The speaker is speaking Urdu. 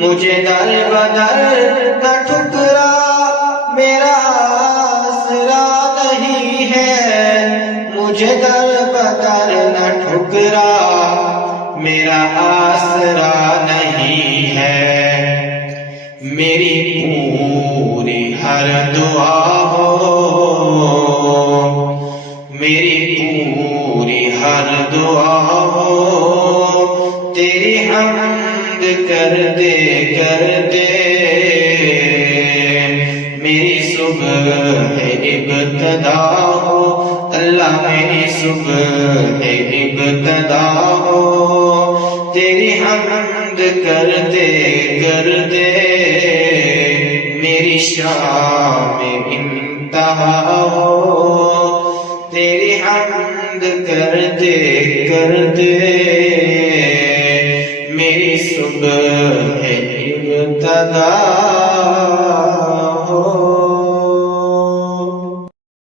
مجھے در بدر نہ ٹھکرا، میرا آسرا نہیں ہے، مجھے در بدر نہ ٹھکرا، میرا آسرا نہیں ہے۔ میری پوری ہر دعا ہو، میری پوری ہر دعا ہو، تیری حمد کرتے کرتے میری صبح ابتدا ہو، اللہ میری صبح ابتدا ہو، تیری حمد کرتے کرتے میری شام انتہا ہو، تیری حمد کرتے کرتے میری صبح ابتدا